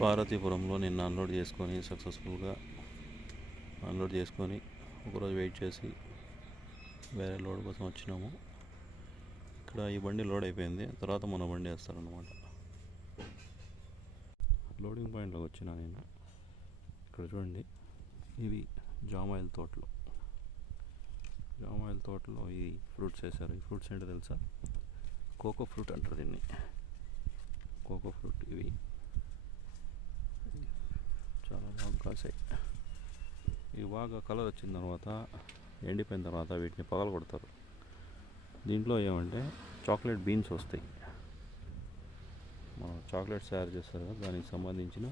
పార్వతీపురంలో నిన్న అన్లోడ్ చేసుకొని సక్సెస్ఫుల్గా అన్లోడ్ చేసుకొని ఒకరోజు వెయిట్ చేసి వేరే లోడ్ కోసం వచ్చినాము. ఇక్కడ ఈ బండి లోడ్ అయిపోయింది, తర్వాత మన బండి వేస్తారనమాట. లోడింగ్ పాయింట్లోకి వచ్చిన నేను. ఇక్కడ చూడండి, ఇవి జామాయిల్ తోటలు. జామాయిల్ తోటలో ఈ ఫ్రూట్స్ వేశారు. ఈ ఫ్రూట్స్ ఏంటో తెలుసా? కోకో ఫ్రూట్ అంటారు దీన్ని. Cocoa fruit. ఇవి చాలా బాగా కాసాయి. ఇవి బాగా కలర్ వచ్చిన తర్వాత, ఎండిపోయిన తర్వాత వీటిని పగల కొడతారు. దీంట్లో ఏమంటే చాక్లెట్ బీన్స్ వస్తాయి. మనం చాక్లెట్స్ తయారు చేస్తారు కదా, దానికి సంబంధించిన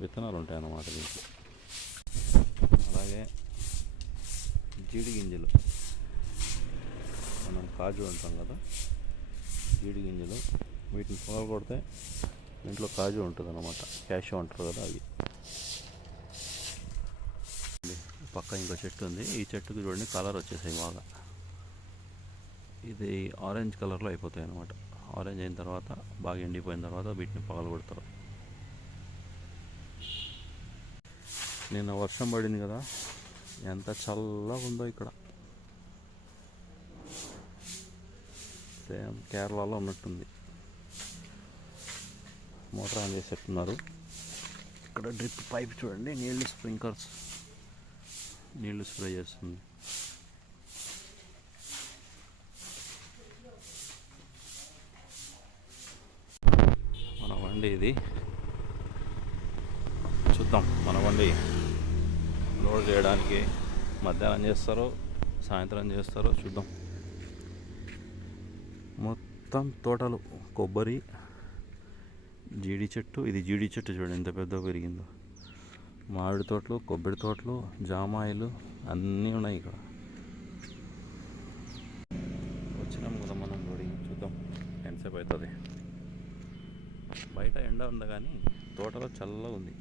విత్తనాలు ఉంటాయి అన్నమాట దీంట్లో. అలాగే జీడి గింజలు, మనం కాజు అంటాం కదా, జీడి గింజలు. వీటిని పగల కొడితే దీంట్లో కాజు ఉంటుంది అన్నమాట, క్యాషు అంటారు కదా అవి. పక్క ఇంకో చెట్టు ఉంది. ఈ చెట్టుకు చూడండి కలర్ వచ్చేసాయి బాగా. ఇది ఆరెంజ్ కలర్లో అయిపోతాయి అన్నమాట. ఆరెంజ్ అయిన తర్వాత, బాగా ఎండిపోయిన తర్వాత వీటిని పగల కొడతారు. నిన్న వర్షం పడింది కదా, ఎంత చల్లగా ఉందో ఇక్కడ. సేమ్ కేరళలో ఉన్నట్టుంది. మోటార్ ఆన్ చేసేట్టున్నారు. ఇక్కడ డ్రిప్ పైప్ చూడండి, నీళ్ళు స్ప్రింక్లర్స్ నీళ్ళు స్ప్రే చేస్తుంది. మన బండి ఇది. చూద్దాం మన బండి లోడ్ చేయడానికి మధ్యాహ్నం చేస్తారో సాయంత్రం చేస్తారో చూద్దాం. మొత్తం తోటలు, కొబ్బరి, జీడి చెట్టు. ఇది జీడి చెట్టు చూడండి ఎంత పెద్దగా పెరిగిందో. మామిడి తోటలు, కొబ్బరి తోటలు, జామాయిలు అన్నీ ఉన్నాయి ఇక్కడ. వచ్చినాం కదా మనం లోడింగ్. చూద్దాం ఎంతసేపు అవుతుంది. బయట ఎండ ఉంది కానీ తోటలో చల్లగా ఉంది.